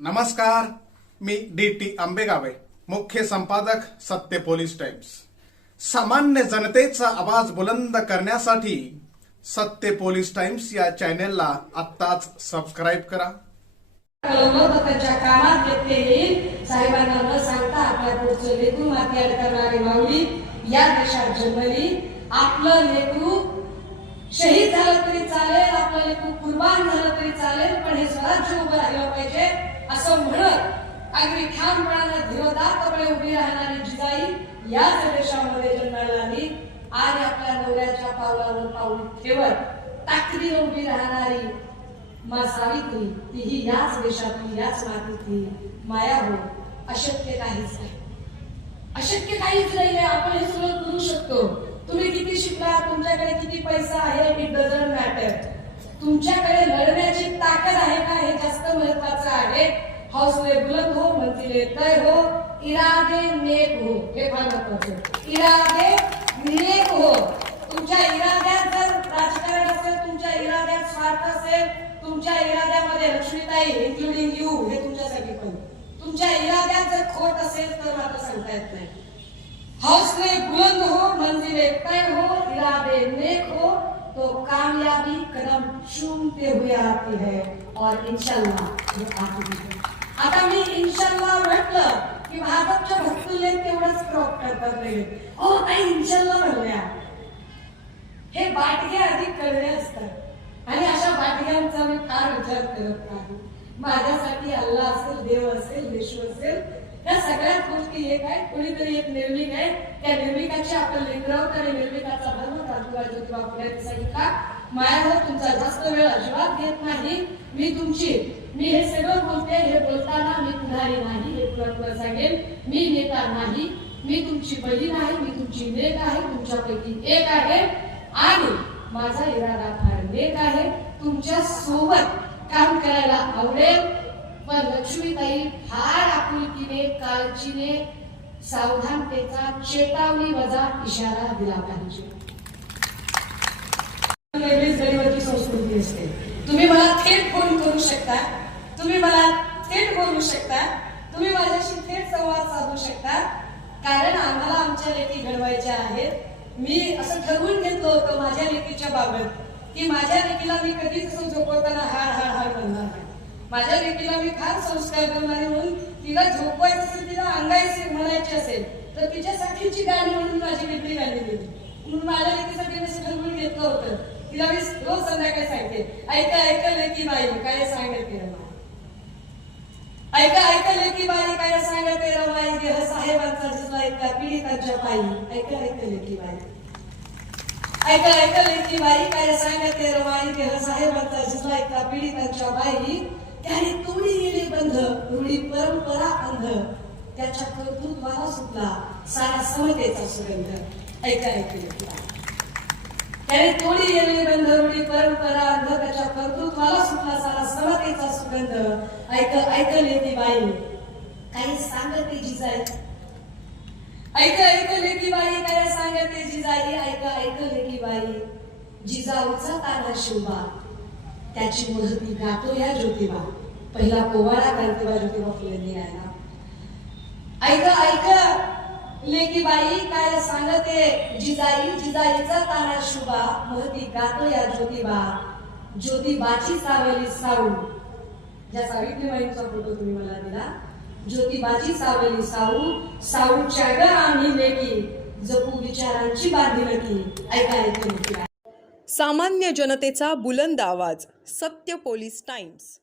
नमस्कार मी D T आंबेगावे मुख्य संपादक सत्य पोलीस टाइम्स. सामान्य जनतेचा आवाज बुलंद करण्यासाठी सत्य पोलीस टाइम्स या चॅनेलला आत्ताच सबस्क्राईब करा. त्यांच्या कामात व्यत्यय येईल. साहेबांना न सांगता आपल्या पुढचं लेकरू माती करणारी माऊली या देशात जन्मली. आपलं लेकरू शहीद झालं तरी चालेल आपलं लेकरू कुर्बान झालं तरी चालेल पण हे स्वराज्य उभं राहिलं पाहिजे. असं म्हणत अगदी ठामपणानं धीरोदात्तपणे उभी राहणारी जिजाई याच देशामध्ये जन्माला आली. आज आपल्या नवऱ्याच्या पावलावर पाऊल ठेवत ताकदीने उभी राहणारी मा सावित्री तीही याच देशातली याच मातीतली माया हो. अशक्य काहीच नाही. अशक्य काहीच नाहीये. आपण हे सगळं करू शकतो. तुम्ही किती शिकला तुमच्याकडे किती पैसा आहे? It doesn't matter. तुमच्याकडे लढण्याची ताकद आहे का? हे जास्त महत्वाचं आहे. हौसले बुलंद हो मंजिले तय हो. इरादे नेक हो. हे फार महत्वाचं इरादे नेक हो. तुमच्या इराद्यात जर राजकारण असेल तुमच्या इराद्यात स्वार्थ असेल तुमच्या इराद्यामध्ये लक्ष्मीताई इन्क्लुडिंग यू हे तुमच्यासाठी पण. तुमच्या इराद्यात जर खोट असेल तर मात्र सांगता येत नाही. हौसले बुलंद हो मंजिले तय हो. इरादे नेक हो. तो कामयाबी कदम चूमते हुए आती है और इनशाला आती है। आता मी इंशाल्लाह म्हटलं की भाजपच्या भक्तुले तेवढंच क्रॉप करतात लगेच ओ ताई इंशाल्लाह म्हणल्या हे बाटगे अधिक कळले असतात आणि अशा बाटग्यांचा मी फार विचार करत नाही. माझ्यासाठी अल्लाह असेल देव असेल विश्व असेल या सगळ्याच गोष्टी एक आहे कोणीतरी एक निर्मिक आहे. त्या निर्मिकाची आपण लेकरावत आणि निर्मिकाचा ज्योतिबा फुले सांगितला माया हो तुमचा जास्त वेळ अजिबात घेत नाही मी तुमची मी हे सगळं बोलते हे बोलताना मी पुढारी नाही हे तुला सांगेन मी नेता नाही मी तुमची बहीण आहे मी तुमची नेक आहे तुमच्यापैकी एक आहे आणि माझा इरादा फार नेक आहे तुमच्यासोबत काम करायला आवडेल पण लक्ष्मीताई फार आपुलकीने काळजीने सावधानतेचा चेतावणी वजा इशारा दिला पाहिजे वेगळीच गरीबाची संस्कृती असते. तुम्ही मला थेट फोन करू शकता. तुम्ही मला थेट बोलू शकता. तुम्ही माझ्याशी थेट संवाद साधू शकता. कारण आम्हाला आमच्या लेखी घडवायच्या आहेत. मी असं ठरवून घेतलं होतं माझ्या लेखीच्या बाबत की माझ्या लेखीला मी कधीच असं झोपवताना हाड हाड हाड बनणार नाही. माझ्या लेखीला मी फार संस्कार करणारी म्हणून तिला झोपवायचं असेल तिला अंगायचे म्हणायचे असेल तर तिच्यासाठीची गाणी म्हणून माझी वेगळी गाणी दिली म्हणून माझ्या लेखीसाठी मी असं ठरवून घेतलं होतं. तिला मी रोज संध्याकाळी सांगते ऐका ऐका की बाई काय सांगते रमा ऐका ऐका की बाई काय सांगते रमाई देह साहेबांचा जिजला ऐका पीडितांच्या पायी ऐका ऐका की बाई. ऐका ऐका की बाई काय सांगते रमाई देह साहेबांचा जिजला ऐका पीडितांच्या बाई. त्याने तोडी गेले बंध रूढी परंपरा अंध. त्याच्या कर्तृत्वाला सुटला सारा समतेचा सुगंध. ऐका ऐका की बाई. त्याने तोडी गेले बंध रूढी परंपरा अंध त्याच्या कर्तृत्वाला सुटला सारा समतेचा सुगंध. ऐक ऐकले ती बाई. काही सांगते जिजाई. ऐक ऐकले की बाई काय सांगते जिजाई. ऐक ऐकले की बाई. जिजाऊचा ताना शिवबा. त्याची महती गातो या ज्योतिबा. पहिला पोवाडा कांतिबा ज्योतिबा फुलेंनी राहिला. ऐक ऐक. लेकी बाई काय सांगते? जिजाई जिजाईचा तारा शुभा महती गातो या ज्योतिबा. ज्योतिबाची सावली साऊ ज्या सावित्रीबाईंचा फोटो तुम्ही मला दिला ज्योतिबाची सावली साऊ साऊच्या ग आम्ही लेकी जपू विचारांची बांधिलकी ऐका ऐका येते सामान्य जनतेचा बुलंद आवाज सत्य पोलीस टाइम्स.